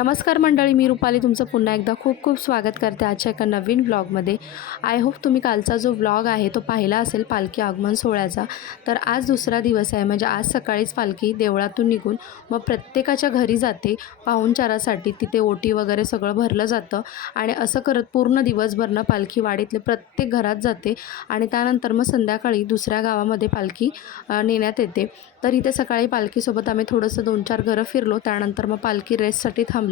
नमस्कार मंडळी, मी रुपाली तुमचं पुन्हा एकदा खूप खूप स्वागत करते आजच्या एका नवीन व्लॉगमध्ये। आय होप तुम्ही कालचा जो व्लॉग आहे तो पाहिला असेल पालखी आगमन सोहळ्याचा। तर आज दुसरा दिवस आहे, म्हणजे आज सकाळीच पालखी देवळातून निघून मग प्रत्येकाच्या घरी जाते पाहुणचारासाठी। तिथे ओटी वगैरे सगळं भरलं जातं आणि असं करत पूर्ण दिवसभर पालखी वाडीतले प्रत्येक घरात जाते आणि त्यानंतर मग संध्याकाळी दुसऱ्या गावामध्ये पालखी नेण्यात येते। तर इथे सकाळी पालखीसोबत आम्ही थोडंसं 2-4 घरं फिरलो, त्यानंतर मग पालखी रेस्टसाठी थांबली।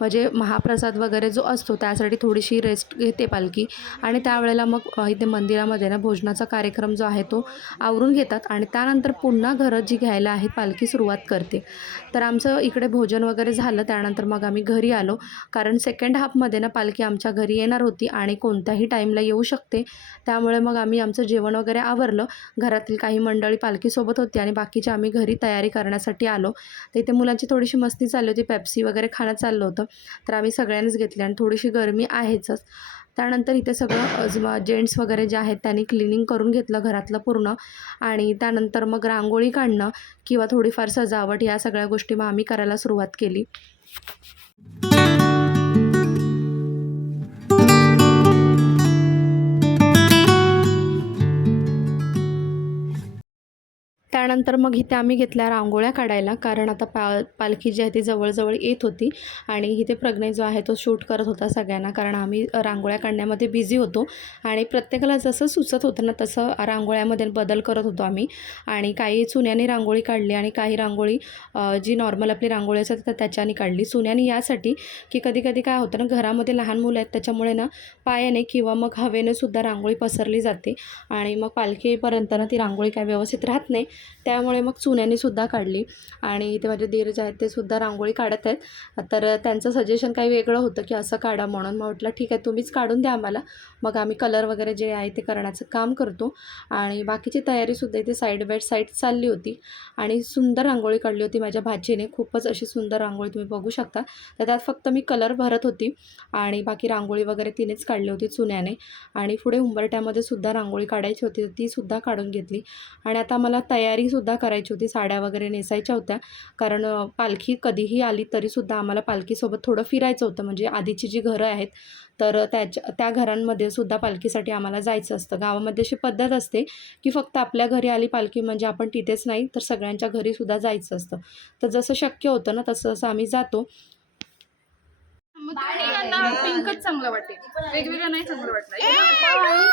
म्हणजे महाप्रसाद वगैरे जो असतो त्यासाठी थोडीशी रेस्ट घेते पालखी आणि त्यावेळेला मग इथे मंदिरामध्ये ना भोजनाचा कार्यक्रम जो आहे तो आवरून घेतात आणि त्यानंतर पुन्हा घरं जी घ्यायला आहेत पालखी सुरुवात करते। तर आमचं इकडे भोजन वगैरे झालं, त्यानंतर मग आम्ही घरी आलो, कारण सेकंड हाफमध्ये ना पालखी आमच्या घरी येणार होती आणि कोणत्याही टाईमला येऊ शकते। त्यामुळे मग आम्ही आमचं जेवण वगैरे आवरलं, घरातील काही मंडळी पालखीसोबत होती आणि बाकीचे आम्ही घरी तयारी करण्यासाठी आलो। तर इथे मुलांची थोडीशी मस्ती चालली होती, पेप्सी वगैरे खाणं चाललं होतं, तर आम्ही सगळ्यांनीच घेतली आणि थोडीशी गरमी आहेच। त्यानंतर इथे सगळं जेंट्स वगैरे जे आहेत त्यांनी क्लिनिंग करून घेतलं घरातलं पूर्ण आणि त्यानंतर मग रांगोळी काढणं किंवा थोडीफार सजावट या सगळ्या गोष्टी मग आम्ही करायला सुरुवात केली। त्यानंतर मग इथे आम्ही घेतल्या रांगोळ्या काढायला, कारण आता पालखी जी आहे ती जवळजवळ येत होती आणि इथे प्रज्ञा जो आहे तो शूट करत होता सगळ्यांना, कारण आम्ही रांगोळ्या काढण्यामध्ये बिझी होतो आणि प्रत्येकाला जसं सुचत होतं ना तसं रांगोळ्यामध्ये बदल करत होतो आम्ही। आणि काही चुन्याने रांगोळी काढली आणि काही रांगोळी जी नॉर्मल आपली रांगोळी असते तर त्याच्याने काढली। चुन्याने यासाठी की कधी कधी काय होतं ना, घरामध्ये लहान मुलं आहेत त्याच्यामुळे ना पायाने किंवा मग हवेने सुद्धा रांगोळी पसरली जाते आणि मग पालखीपर्यंत ना ती रांगोळी काय व्यवस्थित राहत नाही, त्यामुळे मग चुन्याने सुद्धा काढली। आणि इथे माझे दीर जे आहेत ते सुद्धा रांगोळी काढत आहेत, तर त्यांचं सजेशन काही वेगळं होतं की असं काढा म्हणून। मग म्हटलं ठीक आहे, तुम्हीच काढून द्या आम्हाला, मग आम्ही कलर वगैरे जे आहे ते करण्याचं काम करतो। आणि बाकीची तयारीसुद्धा इथे साईड बाय साईड चालली होती आणि सुंदर रांगोळी काढली होती माझ्या भाचीने, खूपच अशी सुंदर रांगोळी तुम्ही बघू शकता। तर त्यात फक्त मी कलर भरत होती आणि बाकी रांगोळी वगैरे तिनेच काढली होती चुन्याने। आणि पुढे उंबरठ्यामध्ये सुद्धा रांगोळी काढायची होती, ती सुद्धा काढून घेतली। आणि आता मला तयारीसुद्धा करायची होती, साड्या वगैरे नेसायच्या होत्या, कारण पालखी कधीही आली तरीसुद्धा आम्हाला पालखीसोबत थोडं फिरायचं होतं। म्हणजे आधीची जी घरं आहेत तर त्या घरांमध्ये सुद्धा पालखीसाठी आम्हाला जायचं असतं। गावामध्ये अशी पद्धत असते की फक्त आपल्या घरी आली पालखी म्हणजे आपण तिथेच नाही तर सगळ्यांच्या घरीसुद्धा जायचं असतं। तर जसं शक्य होतं ना तसं आम्ही जातो। पिंकच चांगलं वाटेल, वेगवेगळं नाही चांगलं वाटलं।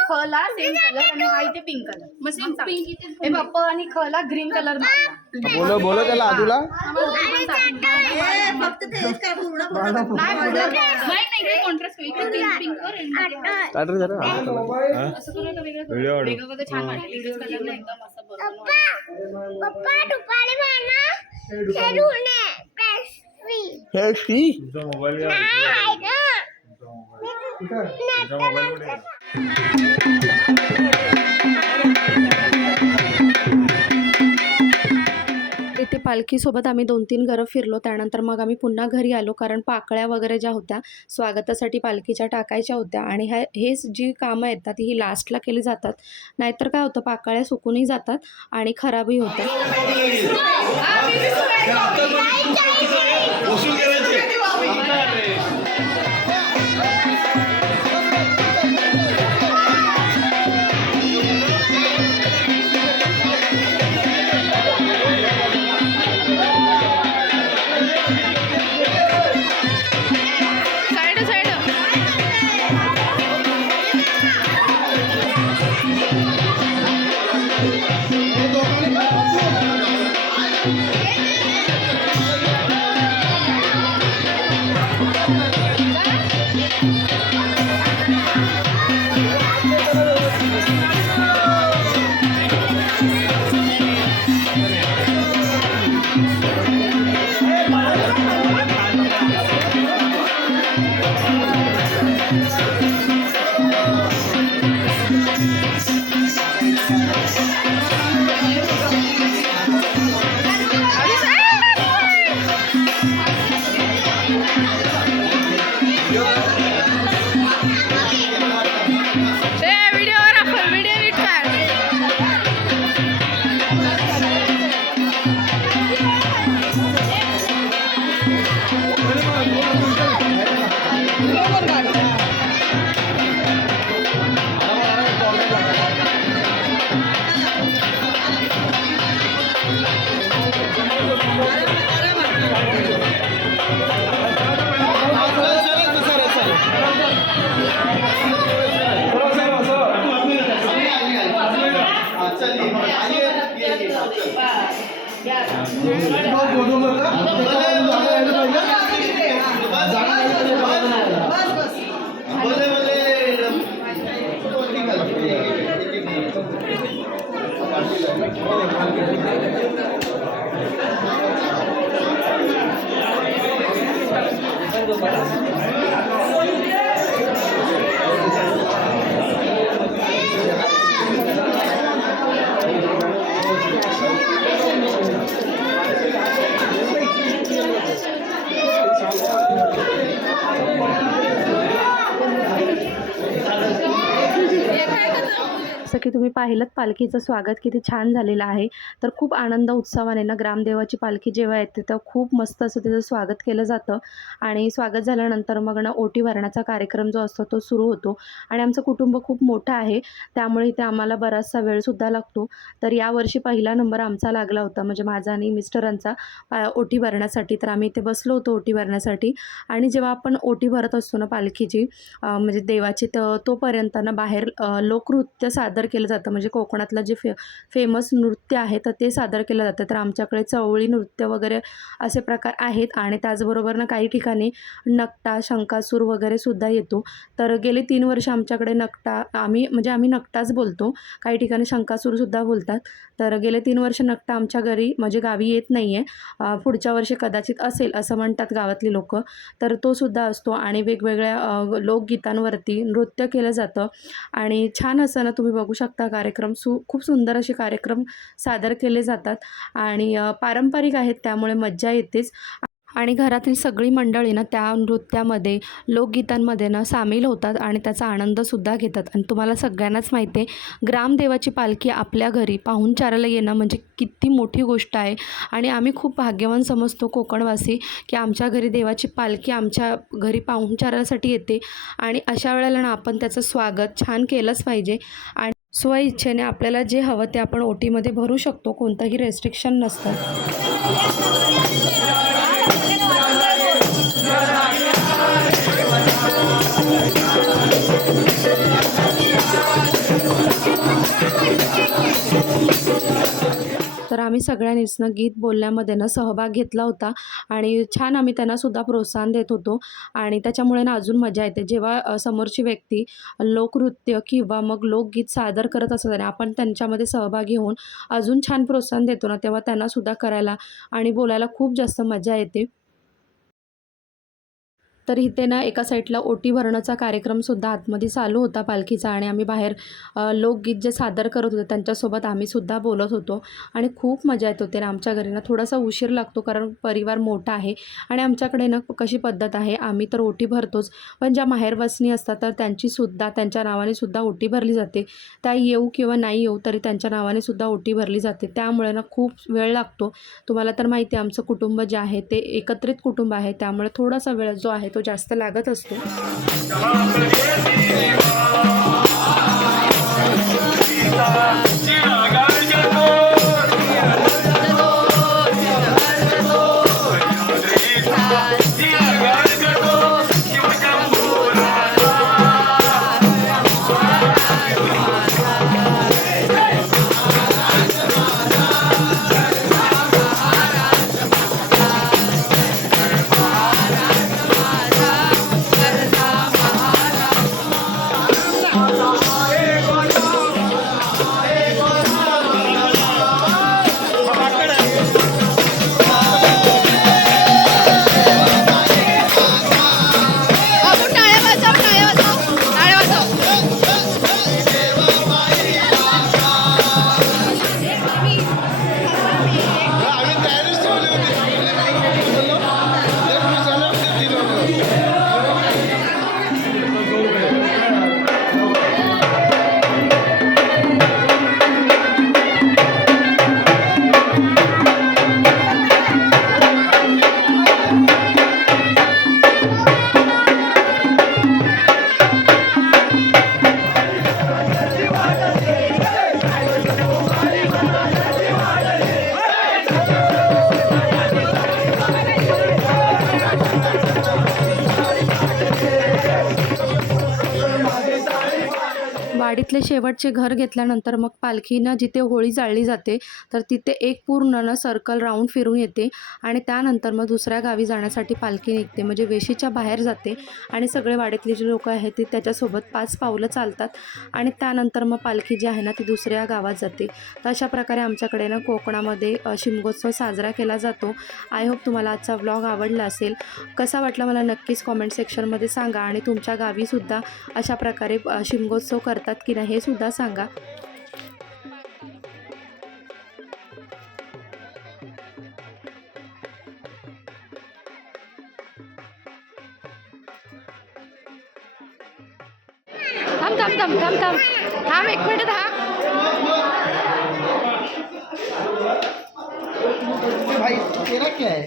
खला सेम कलर आणि हा इथे पिंक कलर, मग सेम पिंक हे पप्पा आणि खला ग्रीन कलर मारला। बोलो बोलो त्याला आदूला फक्त तेच काय पूर्ण नाही कॉन्ट्रास्ट पिंक स्टार्टर जरा असं करू का वेगळं वेगळं छान वाटेल। एवढंच कलर नाही एकदम असं बरोबर। पप्पा दुपारी मला खेळूने पेस्ट्री हे सी तुमचा मोबाईल आहे ना इथे पालखीसोबत आम्ही 2-3 घरं फिरलो, त्यानंतर मग आम्ही पुन्हा घरी आलो, कारण पाकळ्या वगैरे ज्या होत्या स्वागतासाठी पालखीच्या टाकायच्या होत्या आणि हेच जी कामं आहेत ती ही लास्टला केली जातात, नाहीतर काय होतं पाकळ्या सुकूनही जातात आणि खराबही होतात। जसं की तुम्ही पाहिलंत पालखीचं स्वागत किती छान झालेलं आहे. तर खूप आनंद उत्सवाने ना ग्रामदेवाची पालखी जेव्हा येते तेव्हा खूप मस्त असं त्याचं स्वागत केलं जातं आणि स्वागत झाल्यानंतर मग ना ओटी भरण्याचा कार्यक्रम जो असतो तो सुरू होतो आणि आमचं कुटुंब खूप मोठं आहे त्यामुळे इथे आम्हाला बराचसा वेळसुद्धा लागतो. तर यावर्षी पहिला नंबर आमचा लागला होता म्हणजे माझा आणि मिस्टरांचा ओटी भरण्यासाठी. तर आम्ही इथे बसलो होतो ओटी भरण्यासाठी आणि जेव्हा आपण ओटी भरत असतो ना पालखीची म्हणजे देवाची तर तोपर्यंत ना बाहेर लोकनृत्य सादर केलं जातं म्हणजे कोकणातलं जे फेमस नृत्य आहे तर ते सादर केलं जातं. तर आमच्याकडे चवळी नृत्य वगैरे असे प्रकार आहेत आणि त्याचबरोबर ना काही ठिकाणी नकटा शंकासूर वगैरे सुद्धा येतो. तर गेले 3 वर्ष आमच्याकडे नकटा आम्ही नकटाच बोलतो, काही ठिकाणी शंकासूरसुद्धा बोलतात. तर गेले 3 वर्ष नकटा आमच्या घरी म्हणजे गावी येत नाही आहे. पुढच्या वर्षी कदाचित असेल असं म्हणतात गावातली लोकं. तर तो सुद्धा असतो आणि वेगवेगळ्या लोकगीतांवरती नृत्य केलं जातं आणि छान असं ना तुम्ही बघू शकता कार्यक्रम खूप सुंदर असे कार्यक्रम सादर केले जातात आणि पारंपरिक आहेत त्यामुळे मज्जा येतेच. आणि घरातील सगळी मंडळी ना त्या नृत्यामध्ये लोकगीतांमध्ये ना सामील होतात आणि त्याचा आनंदसुद्धा घेतात. आणि तुम्हाला सगळ्यांनाच माहिती आहे ग्रामदेवाची पालखी आपल्या घरी पाहुणचाराला येणं म्हणजे किती मोठी गोष्ट आहे आणि आम्ही खूप भाग्यवान समजतो कोकणवासी की आमच्या घरी देवाची पालखी आमच्या घरी पाहुणचारासाठी येते आणि अशा वेळेला ना आपण त्याचं स्वागत छान केलंच पाहिजे आणि स्वइच्छेने आपल्याला जे हवं ते आपण ओटीमध्ये भरू शकतो, कोणतंही रेस्ट्रिक्शन नसतं. तर आम्ही सगळ्यांनीच ना गीत बोलण्यामध्ये ना सहभाग घेतला होता आणि छान आम्ही त्यांनासुद्धा प्रोत्साहन देत होतो आणि त्याच्यामुळे ना अजून मजा येते जेव्हा समोरची व्यक्ती लोकनृत्य किंवा मग लोकगीत सादर करत असतात आणि आपण त्यांच्यामध्ये सहभागी होऊन अजून छान प्रोत्साहन देतो ना तेव्हा त्यांनासुद्धा करायला आणि बोलायला खूप जास्त मजा येते. तर इथे ना एका साईडला ओटी भरण्याचा कार्यक्रमसुद्धा आतमध्ये चालू होता पालखीचा आणि आम्ही बाहेर लोकगीत जे सादर करत होते त्यांच्यासोबत आम्हीसुद्धा बोलत होतो आणि खूप मजा येत होते. आमच्या घरी ना थोडासा उशीर लागतो कारण परिवार मोठा आहे आणि आमच्याकडे ना कशी पद्धत आहे आम्ही तर ओटी भरतोच पण ज्या माहेरवासनी असतात तर त्यांचीसुद्धा त्यांच्या नावानेसुद्धा ओटी भरली जाते. त्या येऊ किंवा नाही येऊ तरी त्यांच्या नावानेसुद्धा ओटी भरली जाते त्यामुळे ना खूप वेळ लागतो. तुम्हाला तर माहिती आहे आमचं कुटुंब जे आहे ते एकत्रित कुटुंब आहे त्यामुळे थोडासा वेळ जो आहे तो जास्त लागत असतो. वाडीतले शेवटचे घर घेतल्यानंतर मग पालखीनं जिथे होळी जाळली जाते तर तिथे एक पूर्ण ना सर्कल राऊंड फिरून येते आणि त्यानंतर मग दुसऱ्या गावी जाण्यासाठी पालखी निघते, म्हणजे वेशीच्या बाहेर जाते आणि सगळे वाडीतले जे लोक आहेत ते त्याच्यासोबत 5 पावलं चालतात आणि त्यानंतर मग पालखी जी आहे ना ती दुसऱ्या गावात जाते. तर अशा प्रकारे आमच्याकडे ना कोकणामध्ये शिमगोत्सव साजरा केला जातो. आय होप तुम्हाला आजचा व्लॉग आवडला असेल. कसा वाटला मला नक्कीच कॉमेंट सेक्शनमध्ये सांगा आणि तुमच्या गावीसुद्धा अशा प्रकारे शिमगोत्सव करतात की नाही हे सुद्धा सांगा. थांब थांब थांब थांब थांब थांब 1 मिनिट थांब. भाई तेरा क्या है?